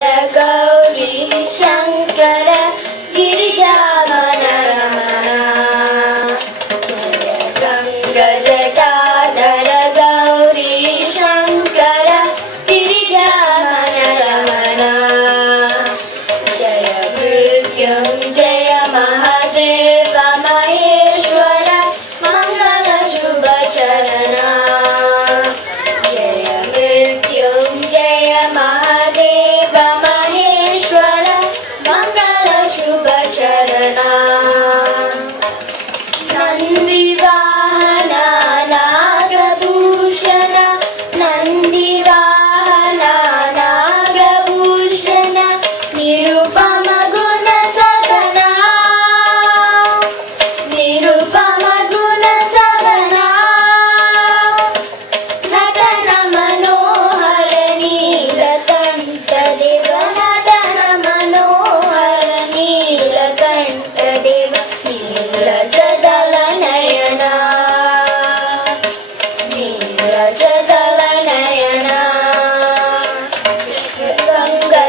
गौरी शंकर गिरिजावन रमण जय गंगजटाधर गौरी शंकर गिरिजावन रमण जय मृत्युंजय महादेव महेश्वर मंगल शुभ चरण जय मृत्युंजय महादेव महेश्वर मंगल शुभ चरण नंदिवाहन नागभूषण नंदिवाहन नागभूषण निरुपम गुण सदना निरुपम गुण सदना नटन मनोहर नीलकंठ देव नटन मनोहर नीलकंठ देव नीलजदल नयना नीलजदल नयना गंगा